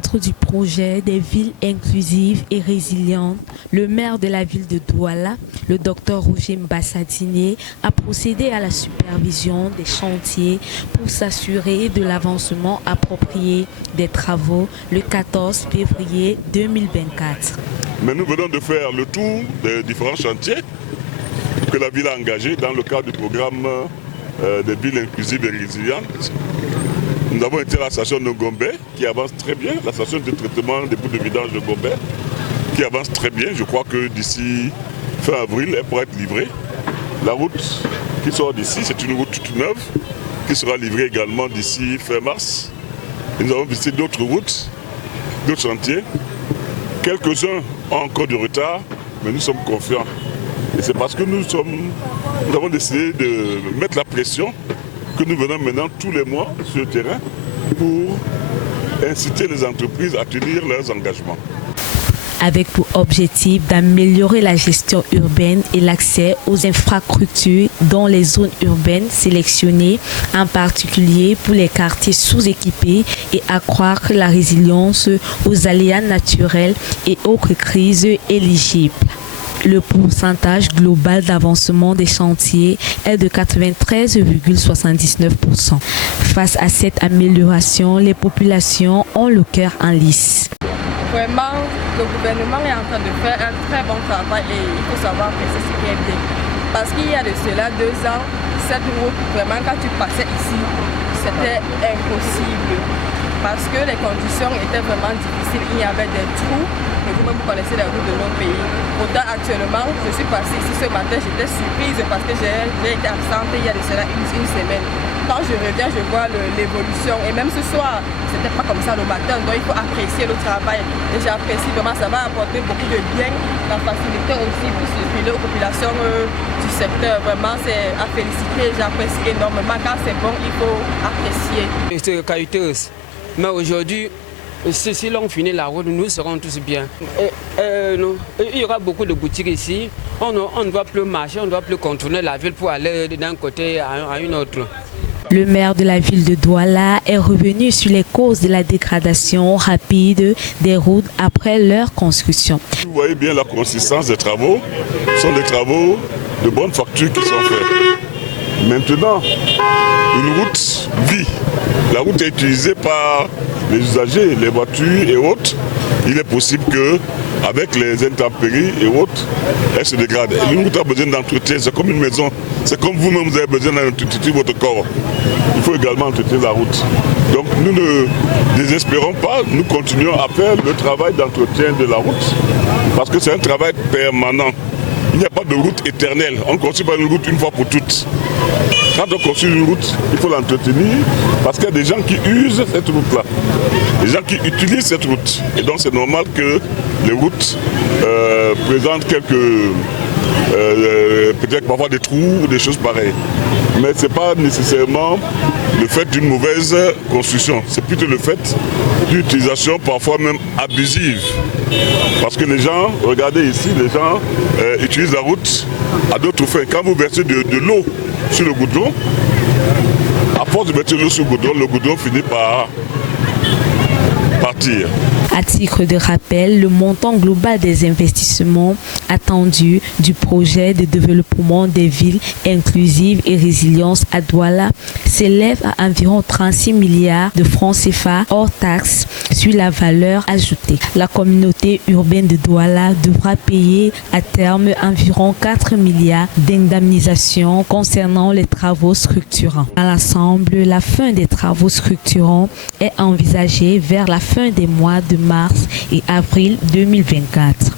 cadre du projet des villes inclusives et résilientes, le maire de la ville de Douala, le Dr Roger Mbassadine, a procédé à la supervision des chantiers pour s'assurer de l'avancement approprié des travaux le 14 février 2024. Mais nous venons de faire le tour des différents chantiers que la ville a engagés dans le cadre du programme des villes inclusives et résilientes. Nous avons été à la station de Gombe qui avance très bien, la station de traitement des bouts de vidange de Gombe qui avance très bien. Je crois que d'ici fin avril, elle pourra être livrée. La route qui sort d'ici, c'est une route toute neuve qui sera livrée également d'ici fin mars. Et nous avons visité d'autres routes, d'autres chantiers. Quelques-uns ont encore du retard, mais nous sommes confiants. Et c'est parce que nous avons décidé de mettre la pression que nous venons maintenant tous les mois sur le terrain pour inciter les entreprises à tenir leurs engagements. Avec pour objectif d'améliorer la gestion urbaine et l'accès aux infrastructures dans les zones urbaines sélectionnées, en particulier pour les quartiers sous-équipés, et accroître la résilience aux aléas naturels et autres crises éligibles. Le pourcentage global d'avancement des chantiers est de 93,79%. Face à cette amélioration, les populations ont le cœur en lice. Vraiment, le gouvernement est en train de faire un très bon travail et il faut savoir que c'est ce qui est bien. Parce qu'il y a de cela 2 ans, cette route, vraiment, quand tu passais ici, c'était impossible. Parce que les conditions étaient vraiment difficiles, il y avait des trous, et vous-même vous connaissez les routes de nos pays. Pourtant actuellement, je suis passée ici ce matin, j'étais surprise parce que j'ai été absente il y a de cela une semaine. Quand je reviens, je vois l'évolution, et même ce soir, c'était pas comme ça le matin, donc il faut apprécier le travail. Et j'apprécie vraiment, ça va apporter beaucoup de bien, la facilité aussi pour circuler aux populations du secteur. Vraiment, c'est à féliciter, j'apprécie énormément. Quand c'est bon, il faut apprécier. C'est qualiteuse. Mais aujourd'hui, si l'on finit la route, nous serons tous bien. Il y aura beaucoup de boutiques ici. On ne doit plus marcher, on ne doit plus contourner la ville pour aller d'un côté à une autre. Le maire de la ville de Douala est revenu sur les causes de la dégradation rapide des routes après leur construction. Vous voyez bien la consistance des travaux. Ce sont des travaux de bonne facture qui sont faits. Maintenant, une route vit. La route est utilisée par les usagers, les voitures et autres. Il est possible que, avec les intempéries et autres, elle se dégrade. Une route a besoin d'entretien, c'est comme une maison. C'est comme vous-même, vous avez besoin d'entretenir votre corps. Il faut également entretenir la route. Donc nous ne désespérons pas, nous continuons à faire le travail d'entretien de la route. Parce que c'est un travail permanent. Il n'y a pas de route éternelle. On ne construit pas une route une fois pour toutes. Quand on construit une route, il faut l'entretenir parce qu'il y a des gens qui usent cette route-là. Des gens qui utilisent cette route. Et donc c'est normal que les routes présentent peut-être parfois des trous ou des choses pareilles. Mais ce n'est pas nécessairement le fait d'une mauvaise construction. C'est plutôt le fait d'une utilisation parfois même abusive. Parce que les gens, regardez ici, les gens utilisent la route à d'autres fins. Quand vous versez de l'eau sur le goudron, à force de verser de l'eau sur le goudron finit par partir. À titre de rappel, le montant global des investissements attendus du projet de développement des villes inclusives et résilience à Douala s'élève à environ 36 milliards de francs CFA hors taxes sur la valeur ajoutée. La communauté urbaine de Douala devra payer à terme environ 4 milliards d'indemnisation concernant les travaux structurants. À l'ensemble, la fin des travaux structurants est envisagée vers la fin des mois de mars et avril 2024.